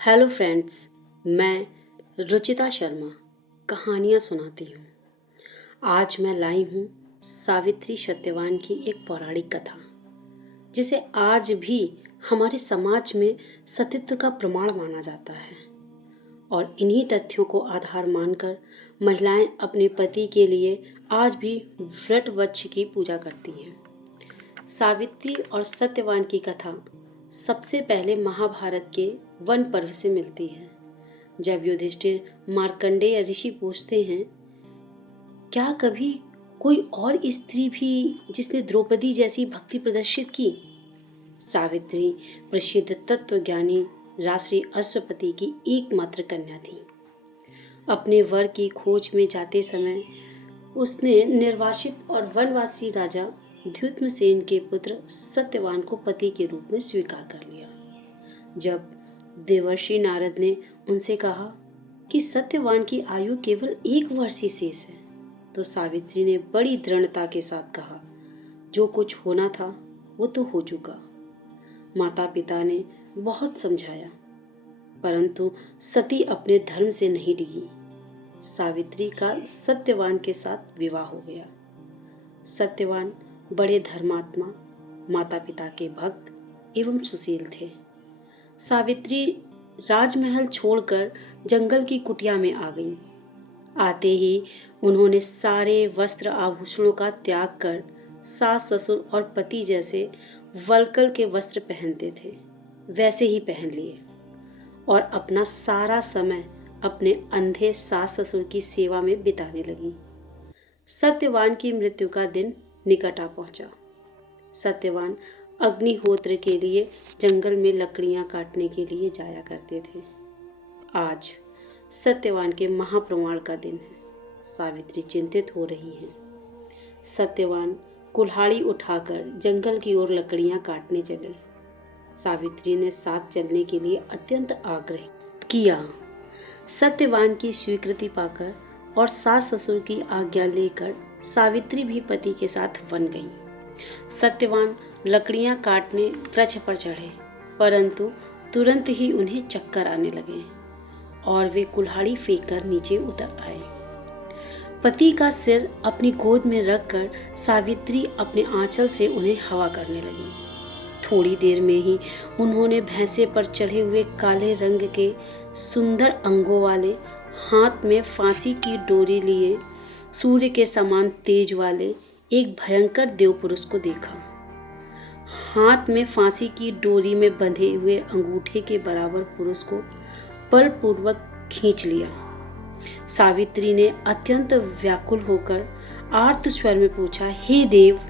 Hello friends, मैं रुचिता शर्मा कहानियाँ सुनाती हूँ। आज मैं लाई हूँ सावित्री सत्यवान की एक पौराणिक कथा, जिसे आज भी हमारे समाज में सतीत्व का प्रमाण माना जाता है। और इन्हीं तथ्यों को आधार मानकर महिलाएं अपने पति के लिए आज भी व्रत वृक्ष की पूजा करती हैं। सावित्री और सत्यवान की कथा सबसे पहले महाभारत के वन पर्व से मिलती है, जब युधिष्ठिर मार्कंडेय ऋषि पूछते हैं, क्या कभी कोई और स्त्री भी जिसने द्रौपदी जैसी भक्ति प्रदर्शित की? सावित्री प्रसिद्ध तत्वज्ञानी राष्ट्रीय अश्वपति की एकमात्र कन्या थी। अपने वर की खोज में जाते समय उसने निर्वासित और वनवासी राजा द्युम्नसेन के पुत्र सत्यवान को पति के रूप में स्वीकार कर लिया। जब देवर्षि नारद ने उनसे कहा कि सत्यवान की आयु केवल 1 वर्ष ही शेष है, तो सावित्री ने बड़ी दृढ़ता के साथ कहा, जो कुछ होना था वो तो हो चुका। माता पिता ने बहुत समझाया, परंतु सती अपने धर्म से नहीं डिगी। सावित्री का सत्यवान के साथ विवाह हो गया। सत्यवान बड़े धर्मात्मा, माता पिता के भक्त एवं सुशील थे। सावित्री राजमहल छोड़कर जंगल की कुटिया में आ गई। आते ही उन्होंने सारे वस्त्र आभूषणों का त्याग कर सास ससुर और पति जैसे वल्कल के वस्त्र पहनते थे वैसे ही पहन लिए और अपना सारा समय अपने अंधे सास ससुर की सेवा में बिताने लगी। सत्यवान की मृत्यु का दिन निकट आ पहुंचा। सत्यवान अग्निहोत्र के लिए जंगल में लकड़ियां काटने के लिए जाया करते थे। आज सत्यवान के महाप्रवाण का दिन है। सावित्री चिंतित हो रही है। सत्यवान कुल्हाड़ी उठाकर जंगल की ओर लकड़ियां काटने चले। सावित्री ने साथ चलने के लिए अत्यंत आग्रह किया। सत्यवान की स्वीकृति पाकर और सास ससुर की आज्ञा लेकर सावित्री भी पति के साथ वन गई। सत्यवान लकड़ियां काटने वृक्ष पर चढ़े, परंतु तुरंत ही उन्हें चक्कर आने लगे और वे कुल्हाड़ी फेंककर नीचे उतर आए। पति का सिर अपनी गोद में रखकर सावित्री अपने आंचल से उन्हें हवा करने लगी। थोड़ी देर में ही उन्होंने भैंसे पर चढ़े हुए काले रंग के सुंदर अंगों वाले, हाथ में फांसी की डोरी लिए सूर्य के समान तेज वाले एक भयंकर देव पुरुष को देखा। हाथ में फांसी की डोरी में बंधे हुए अंगूठे के बराबर पुरुष को बलपूर्वक खींच लिया। सावित्री ने अत्यंत व्याकुल होकर आर्त स्वर में पूछा, हे देव,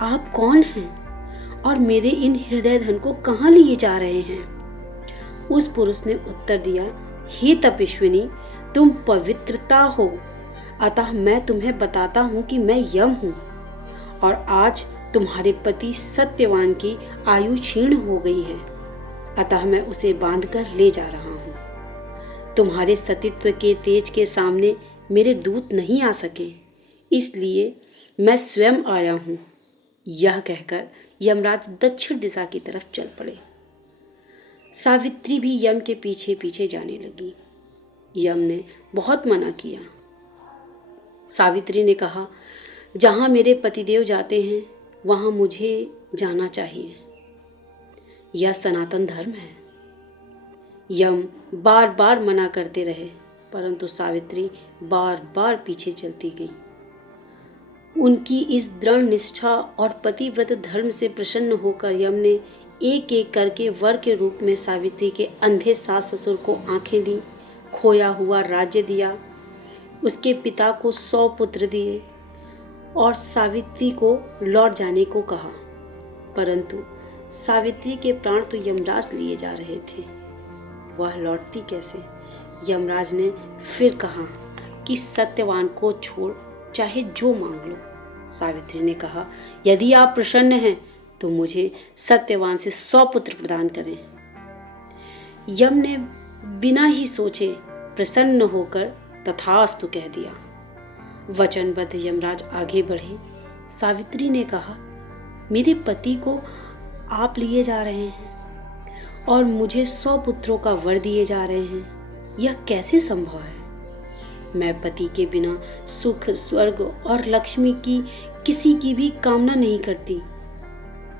आप कौन हैं और मेरे इन हृदय धन को कहाँ लिए जा रहे हैं? उस पुरुष ने उत्तर दिया, हे तपस्विनी, तुम पवित्रता हो, अतः मैं तुम्हें बताता हूँ कि मैं यम हूँ और आज तुम्हारे पति सत्यवान की आयु क्षीण हो गई है, अतः मैं उसे बांधकर ले जा रहा हूँ। तुम्हारे सतीत्व के तेज के सामने मेरे दूत नहीं आ सके, इसलिए मैं स्वयं आया हूँ। यह कहकर यमराज दक्षिण दिशा की तरफ चल पड़े। सावित्री भी यम के पीछे पीछे जाने लगी। यम ने बहुत मना किया। सावित्री ने कहा, जहाँ मेरे पतिदेव जाते हैं वहाँ मुझे जाना चाहिए, यह सनातन धर्म है। यम बार बार मना करते रहे, परंतु सावित्री बार बार पीछे चलती गई। उनकी इस दृढ़ निष्ठा और पतिव्रत धर्म से प्रसन्न होकर यम ने एक एक करके वर के रूप में सावित्री के अंधे सास ससुर को आंखें दी, खोया हुआ राज्य दिया, उसके पिता को 100 पुत्र दिए और सावित्री को लौट जाने को कहा। परंतु सावित्री के प्राण तो यमराज लिए जा रहे थे, वह लौटती कैसे? यमराज ने फिर कहा कि सत्यवान को छोड़ चाहे जो मांग लो। सावित्री ने कहा, यदि आप प्रसन्न हैं तो मुझे सत्यवान से 100 पुत्र प्रदान करें। यम ने बिना ही सोचे प्रसन्न होकर तथास्तु कह दिया। वचनबद्ध यमराज आगे बढ़े। सावित्री ने कहा, मेरे पति को आप लिए जा रहे हैं और मुझे 100 पुत्रों का वर दिए जा रहे हैं। यह कैसे संभव है? मैं पति के बिना सुख, स्वर्ग और लक्ष्मी की किसी की भी कामना नहीं करती।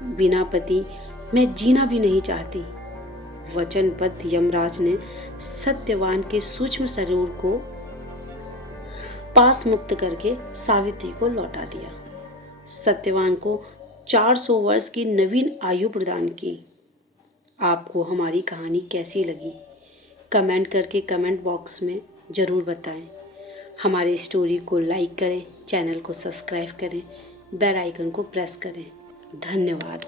बिना पति मैं जीना भी नहीं चाहती। वचनबद्ध यमराज ने सत्यवान के सूक्ष्म शरीर को पास मुक्त करके सावित्री को लौटा दिया। सत्यवान को 400 वर्ष की नवीन आयु प्रदान की। आपको हमारी कहानी कैसी लगी? कमेंट करके कमेंट बॉक्स में ज़रूर बताएं। हमारी स्टोरी को लाइक करें, चैनल को सब्सक्राइब करें, बेल आइकन को प्रेस करें। धन्यवाद।